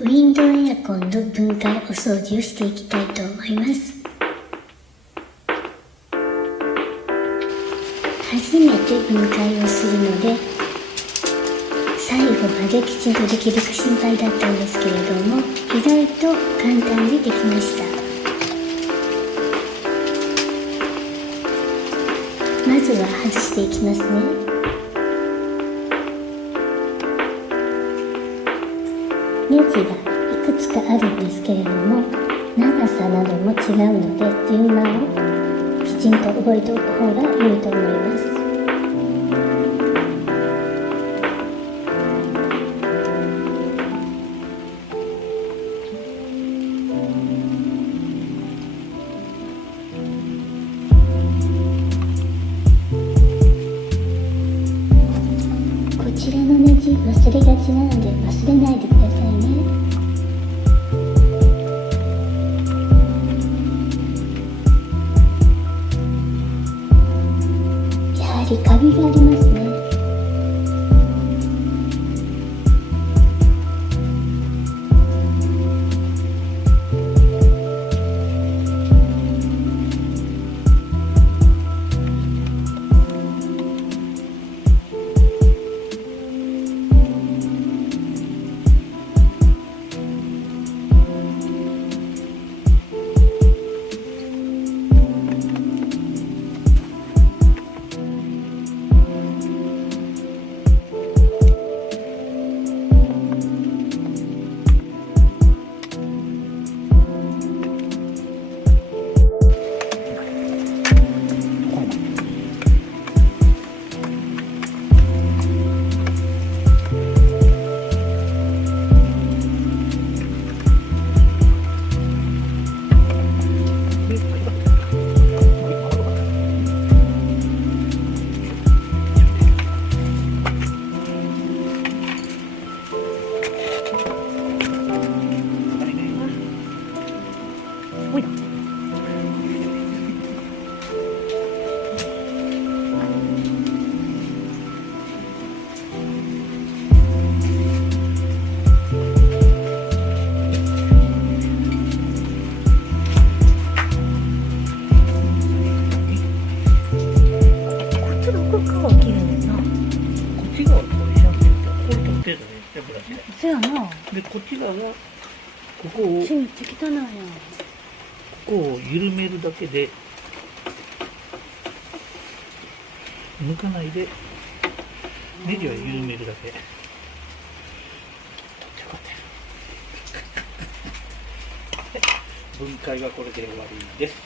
ウィンドウエアコンの分解お掃除をしていきたいと思います。初めて分解をするので、最後まできちんとできるか心配だったんですけれども、意外と簡単にできました。まずは外していきますね。ネジがいくつかあるんですけれども、長さなども違うので順番をきちんと覚えておく方が良いと思います。こちらのネジ忘れがちなので忘れないでくださいね。やはりカビがありますね。そやな。で、こっち側が、ここを、めっちゃ汚いやん。ここを緩めるだけで、抜かないで、ネジは緩めるだけ。ちょっと待って。分解はこれで終わりです。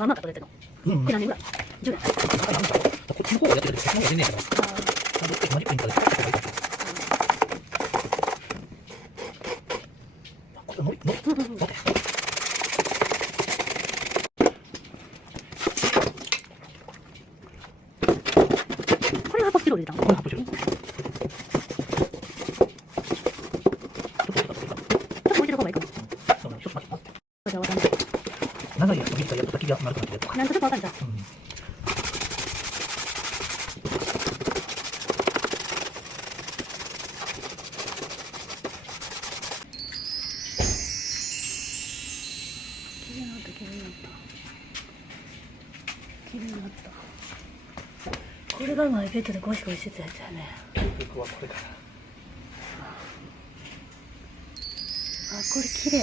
まあまあ取れてるの。これ何年ぐらい？10年。こっちの方がやってるけど、こっちの方が全然やから。マジックインカーで使った方がいいかも。これノリこれが発泡スチロール入れたの？これ発泡スチロール。置いてる方がいいかも。そうね、ちょっと待って。じゃあわかんない。長いやつと短いやつと先が丸くなってるやつとか。なんかちょっとわかんない。綺麗になった。これがマイベッドでゴシゴシしてたやつやね。僕はこれかな。あ、これ綺麗。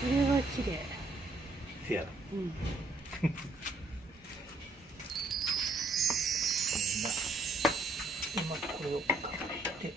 これは綺麗。せやろ。うん。今これをかけて。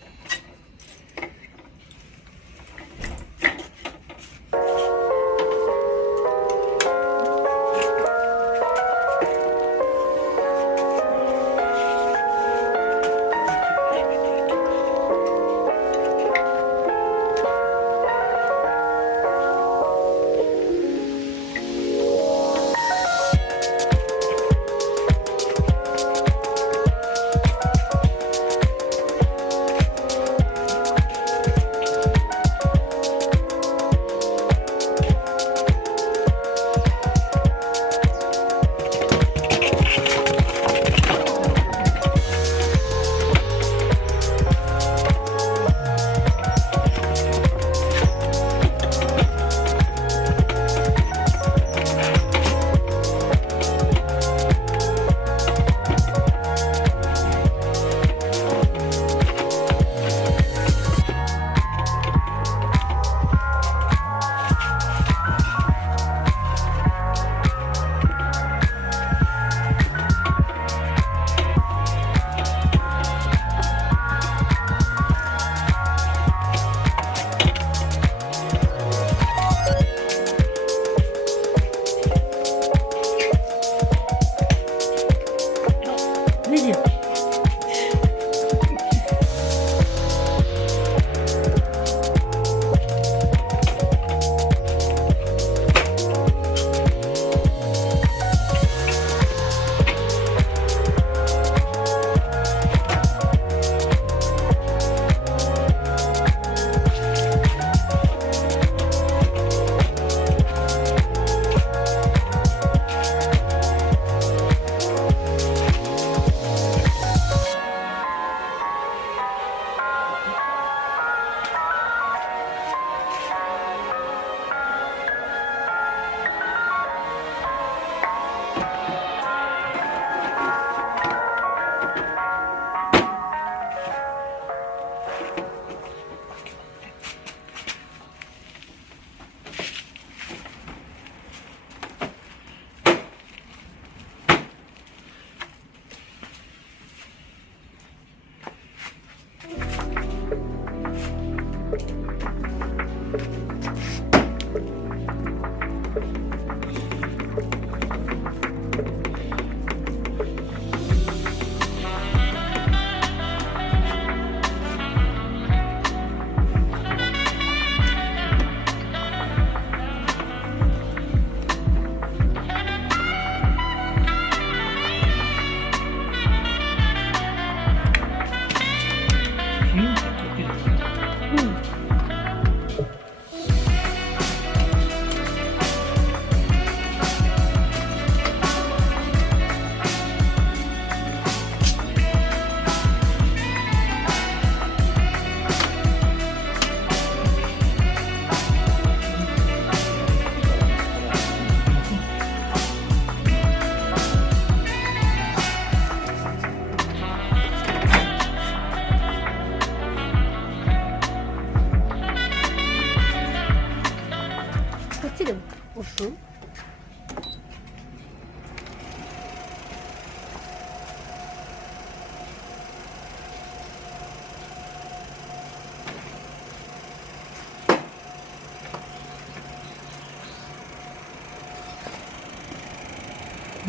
押す？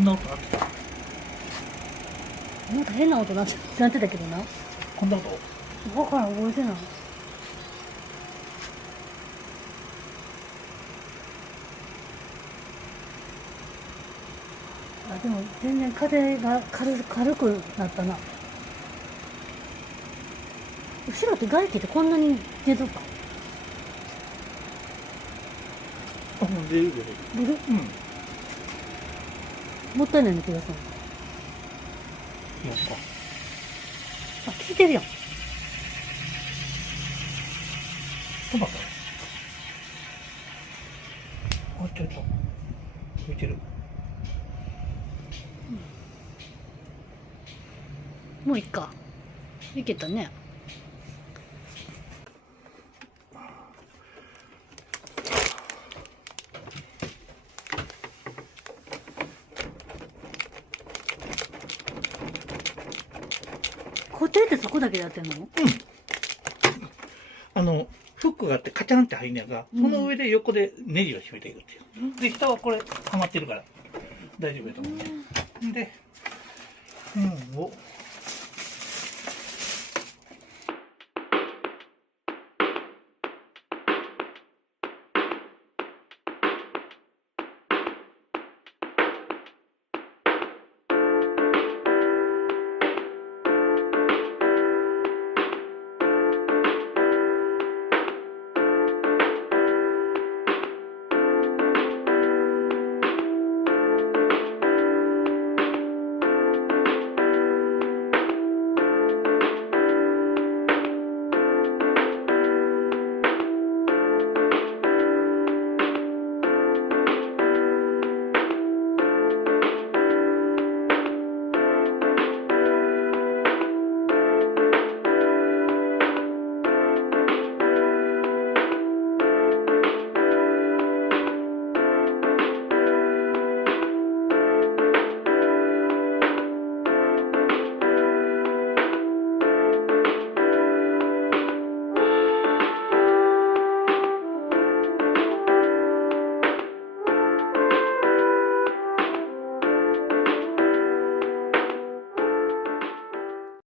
んな音鳴ってた。なんか変な音なってたけどな。こんな音。分からん、覚えてない。あ、でも全然風が軽くなったな。後ろって外気ってこんなに出とった？あ、もう出る出る。出る？うん。もったいないな気がする。いやか。あ、聞いてるやん。止まった。あ、ちょっと。浮いてる。もういっか。いけたね。固定ってそこだけでやってんの？フックがあってカチャンって入んねやが、その上で横でネジを締めていくっていう。で、下はこれ、はまってるから、大丈夫やと思う。で、を